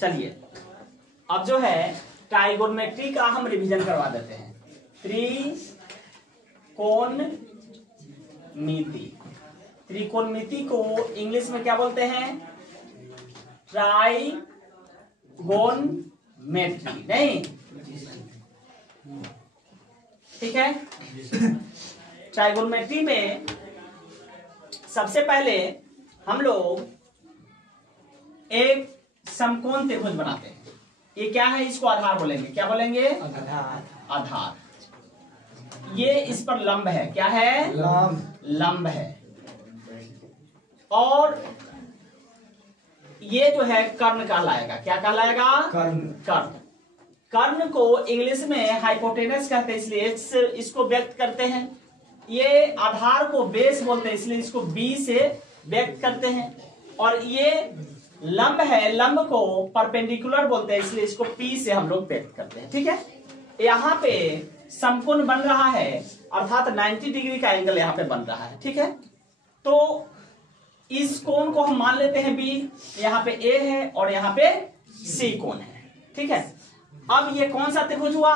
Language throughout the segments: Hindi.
चलिए अब जो है ट्राइगोनोमेट्री का हम रिवीजन करवा देते हैं। त्रिकोणमिति को इंग्लिश में क्या बोलते हैं? ट्राइगोनमेट्री, नहीं? ठीक है। ट्राइगोनमेट्री में सबसे पहले हम लोग एक समकोण त्रिभुज बनाते हैं। ये क्या है? इसको आधार बोलेंगे। क्या बोलेंगे? आधार। ये इस पर लंब है। क्या है? लंब है। और ये जो है कर्ण कहलाएगा। क्या कहलाएगा? कर्ण। कर्ण को इंग्लिश में हाइपोटेनस कहते हैं, इसलिए इसको व्यक्त करते हैं। ये आधार को बेस बोलते हैं, इसलिए इसको बी से व्यक्त करते हैं। और ये लंब है, लंब को परपेंडिकुलर बोलते हैं, इसलिए इसको पी से हम लोग व्यक्त करते हैं। ठीक है। यहाँ पे समकोण बन रहा है, अर्थात 90 डिग्री का एंगल यहाँ पे बन रहा है। ठीक है। तो इस कोण को हम मान लेते हैं बी, यहाँ पे ए है और यहाँ पे सी कोण है। ठीक है। अब ये कौन सा त्रिभुज हुआ?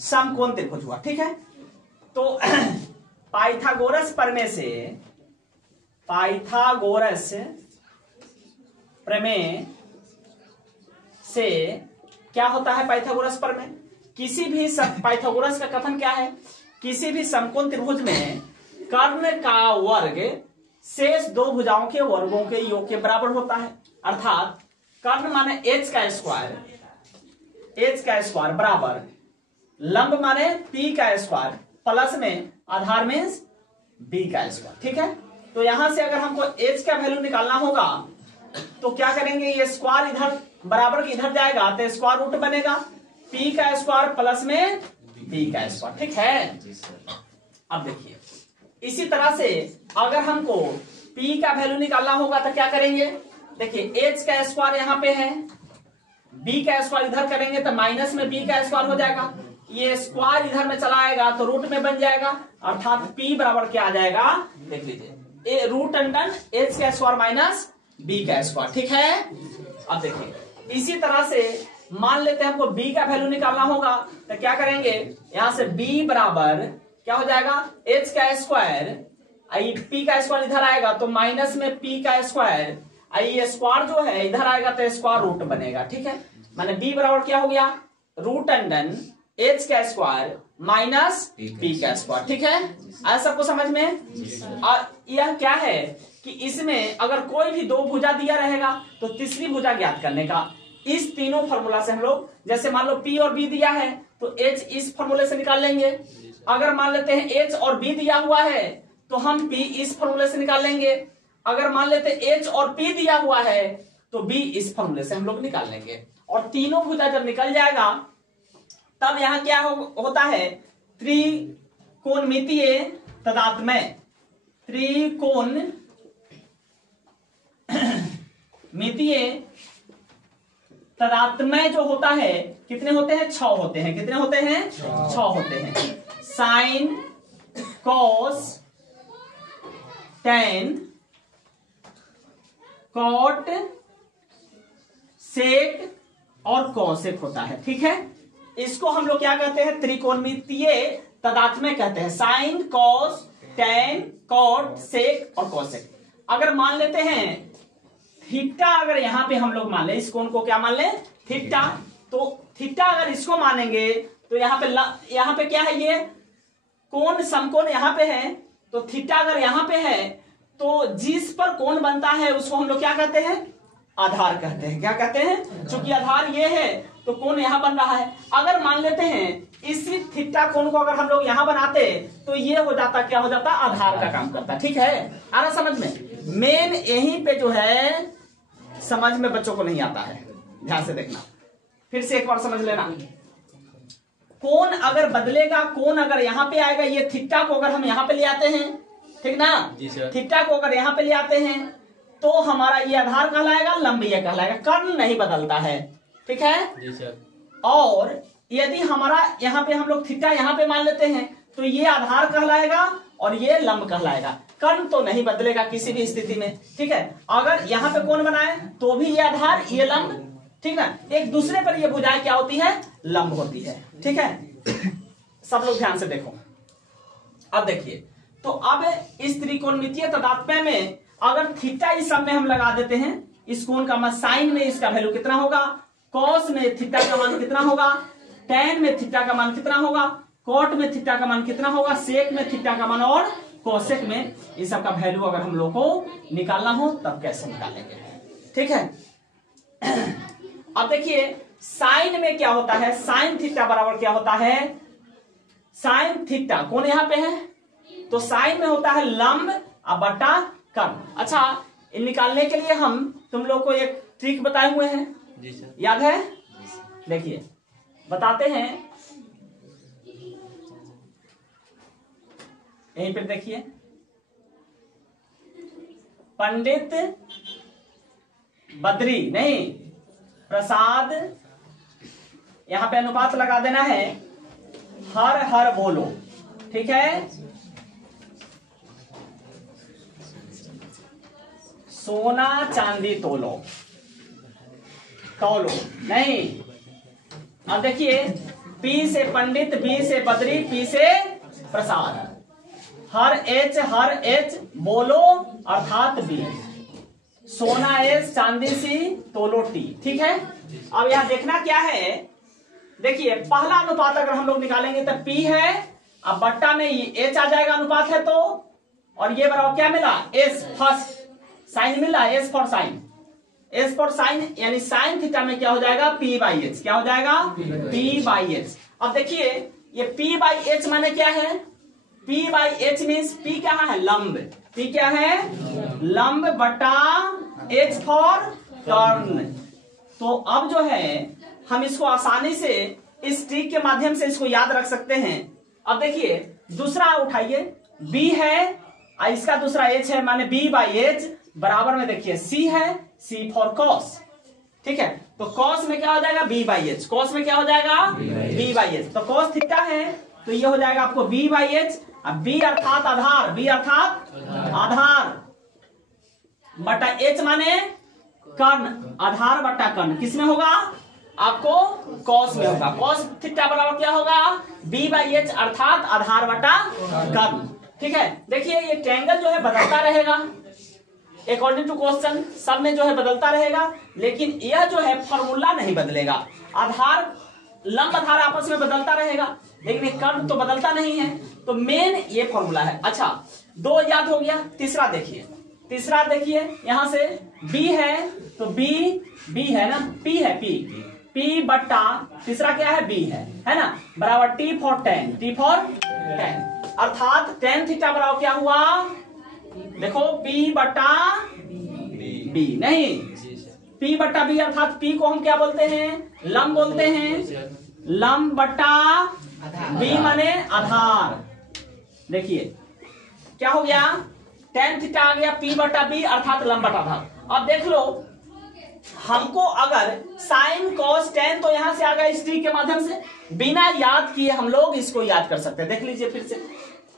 समकोण त्रिभुज हुआ। ठीक है। तो पाइथागोरस प्रमेय से क्या होता है? पाइथागोरस प्रमेय, किसी भी पाइथागोरस का कथन क्या है? किसी भी समकोण त्रिभुज में कर्ण का वर्ग शेष दो भुजाओं के वर्गों के योग के बराबर होता है। अर्थात कर्ण माने h का स्क्वायर बराबर लंब माने p का स्क्वायर प्लस में आधार में b का स्क्वायर। ठीक है। तो यहां से अगर हमको h का वैल्यू निकालना होगा तो क्या करेंगे? ये स्क्वायर इधर बराबर के इधर जाएगा तो स्क्वायर रूट बनेगा, p का स्क्वायर प्लस में b का स्क्वायर। ठीक है। अब देखिए इसी तरह से अगर हमको p का वैल्यू निकालना होगा तो क्या करेंगे? देखिए h का स्क्वायर यहाँ पे है, b का स्क्वायर इधर करेंगे तो माइनस में b का स्क्वायर हो जाएगा, ये स्क्वायर इधर में चला आएगा तो रूट में बन जाएगा, अर्थात p बराबर क्या आ जाएगा? देख लीजिए रूट अंडर h का स्क्वायर माइनस b का स्क्वायर। ठीक है। अब देखिए इसी तरह से मान लेते हैं हमको b का वैल्यू निकालना होगा तो क्या करेंगे? यहां से b बराबर क्या हो जाएगा? h का स्क्वायर, p का स्क्वायर इधर आएगा तो माइनस में p का स्क्वायर, ये स्क्वायर जो है इधर आएगा तो स्क्वायर रूट बनेगा। ठीक है। माने b बराबर क्या हो गया? रूट अंडन h का स्क्वायर माइनस p का स्क्वायर। ठीक है। ऐसा सबको समझ में? और यह क्या है कि इसमें अगर कोई भी दो भुजा दिया रहेगा तो तीसरी भुजा ज्ञात करने का इस तीनों फॉर्मूला से हम लोग, जैसे मान लो p और b दिया है तो h इस फॉर्मूले से निकाल लेंगे। अगर मान लेते हैं h और b दिया हुआ है तो हम p इस फॉर्मूले से निकाल लेंगे। अगर मान लेते हैं h और p दिया हुआ है तो b इस फॉर्मूले से हम लोग निकाल लेंगे। और तीनों भुजा जब निकल जाएगा तब यहां क्या होता है? त्रिकोणमितीय तदात्मय। त्रिकोणमितीय तदात्मय जो होता है, कितने होते हैं? 6 होते हैं। कितने होते हैं? 6 होते हैं। Sign, cos, tan, cot, sec और कॉसेक होता है। ठीक है। इसको हम लोग क्या कहते हैं? त्रिकोणमितीय तदात्मय कहते हैं। Sign, cos, tan, cot, sec और कॉसेक। अगर मान लेते हैं थीटा, अगर यहां पे हम लोग मान ले इस कोण को, क्या मान ले? थीटा। तो थीटा अगर इसको मानेंगे तो यहाँ पे क्या है? ये कोण समकोण यहाँ पे है, तो थीटा अगर यहाँ पे है तो जिस पर कोण बनता है उसको हम लोग क्या कहते हैं? आधार कहते हैं। क्या कहते हैं? चूंकि आधार ये है तो कोण यहाँ बन रहा है। अगर मान लेते हैं इसी थीटा कोण को अगर हम लोग यहाँ बनाते तो ये हो जाता, क्या हो जाता? आधार का काम करता। ठीक है। आ रहा समझ में? मेन यहीं पे जो है समझ में बच्चों को नहीं आता है, ध्यान से देखना, फिर से एक बार समझ लेना। कोण अगर बदलेगा, कोण अगर यहाँ पे आएगा, ये थीटा को अगर हम यहाँ पे ले आते हैं, ठीक ना? थीटा को अगर यहाँ पे ले आते हैं तो हमारा ये आधार कहलाएगा, लंब ये कहलाएगा, कर्ण नहीं बदलता है। ठीक है जी सर। और यदि हमारा यहाँ पे हम लोग थीटा यहाँ पे मान लेते हैं तो ये आधार कहलाएगा और ये लंब कहलाएगा। कर्ण तो नहीं बदलेगा किसी भी स्थिति में, ठीक है। अगर यहाँ पे कोण बनाए तो भी ये आधार ये लंब, ठीक है, एक दूसरे पर ये भुजाएं क्या होती है, लंब होती है, ठीक है। सब लोग ध्यान से देखो। अब देखिए, तो अब इस त्रिकोणमितीय तादात्म्य में अगर थीटा इस सब में हम लगा देते हैं, इस कोण का मान साइन में इसका वैल्यू कितना होगा, कॉस में थीटा का मान कितना होगा, टैन में थीटा का मान कितना होगा, कॉट में थीटा का मान कितना होगा, सेक में थीटा का मान और कोसेक में, इन सब का वैल्यू अगर हम लोग को निकालना हो तब कैसे निकालेंगे, ठीक है। अब देखिए साइन में क्या होता है, साइन थीटा बराबर क्या होता है, साइन थीटा कौन यहां पे है, तो साइन में होता है लंब बटा कर्ण। अच्छा, इन निकालने के लिए हम तुम लोग को एक ट्रिक बताए हुए हैं, जी सर, याद है? देखिए बताते हैं, यहीं पर देखिए, पंडित बद्री नहीं प्रसाद, यहां पे अनुपात लगा देना है, हर हर बोलो, ठीक है। सोना चांदी तोलो, तोलो नहीं। अब देखिए, पी से पंडित, बी से बद्री, पी से प्रसाद, हर एच बोलो अर्थात बी, सोना एस, चांदी सी, तोलो टी, ठीक है। अब यहां देखना क्या है, देखिए पहला अनुपात अगर हम लोग निकालेंगे तो पी है, अब बट्टा में एच आ जाएगा, अनुपात है तो, और ये बराबर क्या मिला, एस, फर्स्ट साइन मिला, S for sine, S for sine, यानी साइन थीटा में क्या हो जाएगा, पी बाई एच, क्या हो जाएगा, पी बाई एच। अब देखिए ये पी बाई एच माने क्या है, P by H means P क्या है, लंब, पी क्या है, लंब बटा एच फॉर कर्ण। तो अब जो है हम इसको आसानी से इस ट्रिक के माध्यम से इसको याद रख सकते हैं। अब देखिए दूसरा उठाइए, बी है, इसका दूसरा एच है, माने बी बाई एच, बराबर में देखिए सी है, सी फॉर कॉस, ठीक है। तो कॉस में क्या हो जाएगा, बी बाई एच, कॉस में क्या हो जाएगा, बी बाई एच। तो कॉस थीटा है तो ये हो जाएगा आपको बी बाई एच, अब बी अर्थात आधार, बी अर्थात आधार बटा एच माने कर्ण, आधार बटा कर्ण, किसमें होगा, आपको कॉस में होगा। कॉस थीटा बराबर क्या होगा, बी बाई एच अर्थात आधार बटा कर्ण, ठीक है। देखिए ये ट्रायंगल जो है बदलता रहेगा अकॉर्डिंग टू क्वेश्चन, सब में जो है बदलता रहेगा, लेकिन यह जो है फॉर्मूला नहीं बदलेगा। आधार लंब आधार आपस में बदलता रहेगा, लेकिन ये कर्ण तो बदलता नहीं है, तो मेन ये फॉर्मूला है। अच्छा, दो याद हो गया, तीसरा देखिए, तीसरा देखिए, यहां से बी है तो बी है ना, पी है, पी बट्टा तीसरा क्या है, बी है ना, बराबर T for ten, T for ten, अर्थात टेन थीटा बराबर क्या हुआ, देखो पी बट्टा बी नहीं, पी बट्टा बी, अर्थात पी को हम क्या बोलते हैं, लंब बोलते हैं, लंब बट्टा बी माने आधार। देखिए क्या हो गया, टेन थीटा आ गया, पी बट्टा बी अर्थात लंब बट्टा आधार। अब देख लो, हमको अगर साइन कॉस टेन तो यहां से आ गया इस ट्रिक के माध्यम से, बिना याद किए हम लोग इसको याद कर सकते हैं। देख लीजिए फिर से,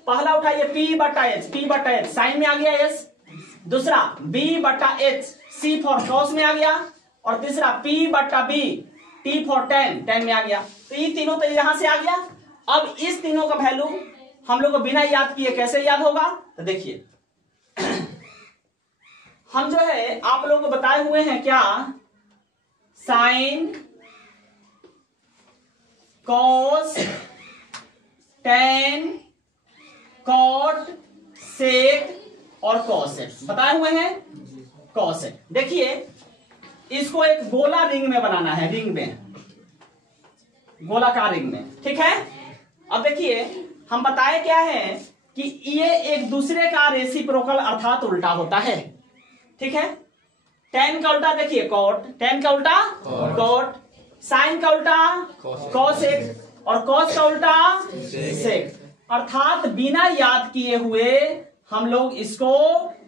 पहला उठाइए पी बटा एच, पी बटा एच साइन में आ गया एस, दूसरा बी बटा एच सी फॉर कॉस में आ गया, और तीसरा पी बटा B T for tan, tan में आ गया। तो ये तीनों तो यहां से आ गया। अब इस तीनों का वैल्यू हम लोग को बिना याद किए कैसे याद होगा, तो देखिए हम जो है आप लोगों को बताए हुए हैं क्या, sine cos tan cot sec और कॉसेक बताए हुए हैं, कॉसेक। देखिए इसको एक गोला रिंग में बनाना है, रिंग में, गोलाकार रिंग में, ठीक है। अब देखिए हम बताए क्या है कि ये एक दूसरे का रेसिप्रोकल अर्थात उल्टा होता है, ठीक है। टेन का उल्टा देखिए कॉट, टेन का उल्टा कॉट, साइन का उल्टा कॉसेक और कॉस का उल्टा सेक, अर्थात बिना याद किए हुए हम लोग इसको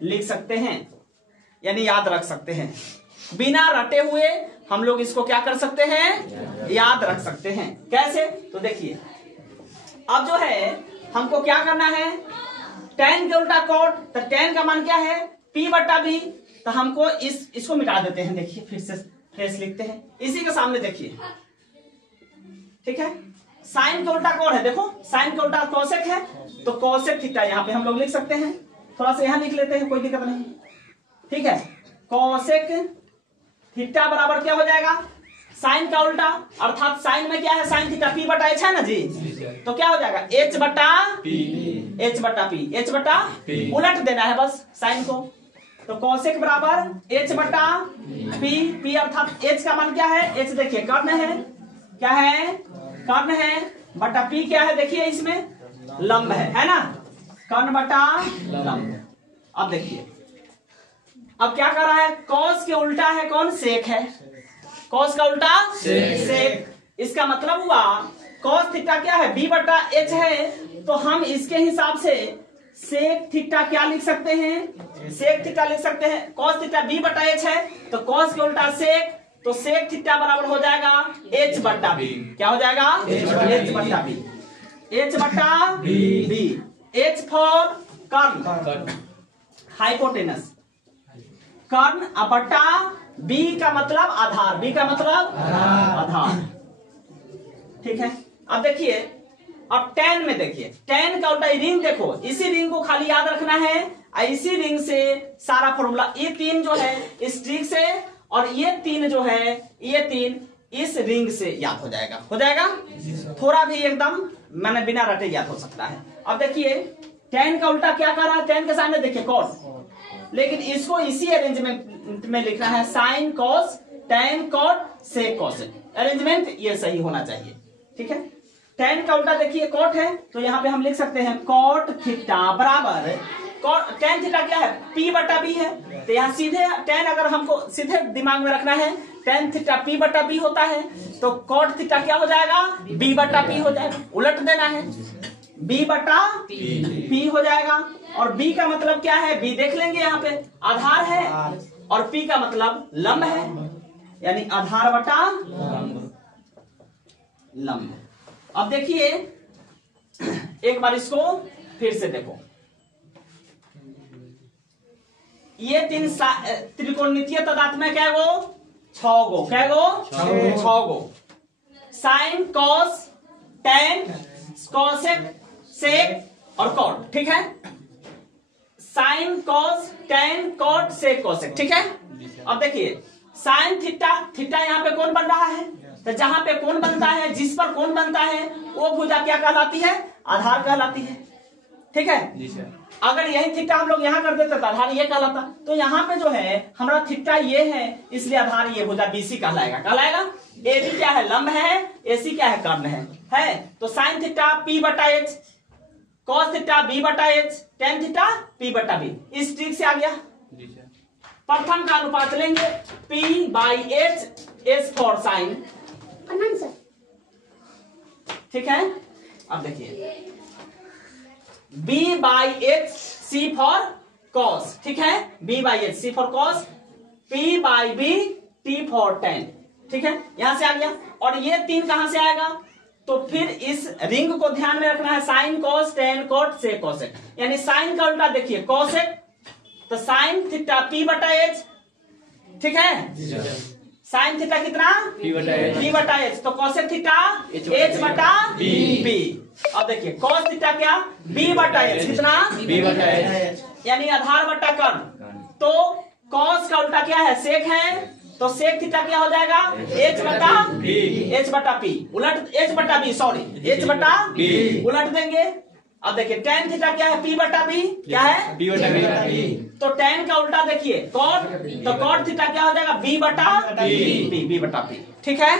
लिख सकते हैं, यानी याद रख सकते हैं। बिना रटे हुए हम लोग इसको क्या कर सकते हैं, याद रख सकते हैं। कैसे, तो देखिए अब जो है हमको क्या करना है, tan के उल्टा cot, तो tan का मान क्या है P बटा B। तो हमको इसको मिटा देते हैं, देखिए फिर से फ्रेश लिखते हैं, इसी के सामने देखिए, ठीक है। साइन का उल्टा कौन है, देखो साइन का उल्टा कोसेक है, तो कोसेक थीटा यहाँ पे हम लोग लिख सकते हैं, थोड़ा सा यहाँ लिख लेते हैं, कोई दिक्कत नहीं, ठीक है। कोसेक थीटा बराबर क्या हो जाएगा, साइन का उल्टा, अर्थात साइन में क्या है, साइन थीटा P बटा H है ना जी, तो क्या हो जाएगा H बटा P, H बटा P, उलट देना है बस साइन को। तो कोसेक बराबर H बटा P अर्थात H का मान क्या है, H देखिए कर्ण है, क्या है कर्ण है, बटा P क्या है, देखिए इसमें लंब है ना, कर्ण बटा लंब। अब देखिए अब क्या कर रहा है, कॉस के उल्टा है कौन, सेक है, कॉस का उल्टा सेक। इसका मतलब हुआ कॉस थीटा क्या है B बटा H है, तो हम इसके हिसाब से सेक थीटा क्या लिख सकते हैं, सेक थीटा लिख सकते हैं। कॉस थीटा B बटा H है, तो कॉस के उल्टा सेक, तो सेक थीटा बराबर हो जाएगा H बटा B, क्या हो जाएगा H बटा B, H बटा B, H फॉर कर्ण, हाइपोटेनस, कर्ण बटा B का मतलब आधार, B का मतलब आधार, ठीक है। अब देखिए अब tan में देखिए, tan का उल्टा रिंग देखो, इसी रिंग को खाली याद रखना है, इसी रिंग से सारा फॉर्मूला, ये तीन जो है इस ट्रिक से, और ये तीन जो है ये तीन इस रिंग से याद हो जाएगा, थोड़ा भी एकदम मैंने बिना रटे याद हो सकता है। अब देखिए tan का उल्टा क्या कर रहा है, tan के सामने देखिए cos, लेकिन इसको इसी अरेंजमेंट में लिखना है, sine cos tan cot sec cos, arrangement ये सही होना चाहिए, ठीक है। tan का उल्टा देखिए cot है, तो यहाँ पे हम लिख सकते हैं cot थीटा बराबर, tan थीटा क्या है P बटा B है, तो यहाँ सीधे tan अगर हमको सीधे दिमाग में रखना है, tan थीटा P बटा B होता है, तो cot थीटा क्या हो जाएगा B बटा P हो जाएगा, उलट देना है, B बटा P हो जाएगा। और B का मतलब क्या है, B देख लेंगे यहाँ पे आधार है, और P का मतलब लंब है, यानी आधार बटा लंब। अब देखिए एक बार इसको फिर से देखो, ये तीन त्रिकोणमितीय तदार्थ में क्या गो, 6 गो, क्या गो 6 गो, sine cos tan cosec sec और कॉट, ठीक है, sine cos tan cot sec cosec, ठीक है। अब देखिए साइन थीटा यहाँ पे कौन बन रहा है, तो जहां पे कौन बनता है, जिस पर कौन बनता है वो भुजा क्या कहलाती है, आधार कहलाती है, ठीक है। अगर यही थीटा हम लोग यहाँ कर देते तो आधार ये कहलाता, तो यहाँ पे जो है हमारा थीटा ये है, इसलिए आधार ये भुजा BC कहलाएगा। AB क्या है, लंब है, AC क्या है, कर्ण है। तो साइन थीटा P बटा H, कॉस थीटा B बटा H, tan थीटा P बटा B, इस ट्रिक से आ गया। प्रथम का अनुपात लेंगे P by H, S for sine, ठीक है। अब देखिए B by H, C for cos, ठीक है, B by H, C for cos, P by B, T for tan, ठीक है, यहां से आ गया। और ये तीन कहां से आएगा, तो फिर इस रिंग को ध्यान में रखना है, sine cos tan cot sec cosec, यानी साइन का उल्टा देखिए कोसेक, तो साइन थीटा P बटा H, ठीक है, साइन थीटा कितना P बटा H, तो कोसेक थीटा H बटा B। अब देखिए कॉस थीटा क्या B बटा H, कितना B बटा H, यानी आधार बटा कर्ण, तो कॉस का उल्टा क्या है, सेक है, तो सेक थीटा क्या हो जाएगा H बटा P, उलट H बटा B, सॉरी H बटा B, उलट देंगे। अब देखिए tan थीटा क्या है P बटा B, क्या है B बटा B, तो tan का उल्टा देखिए cot, तो cot थीटा क्या हो जाएगा B बटा B, B बटा P, ठीक है।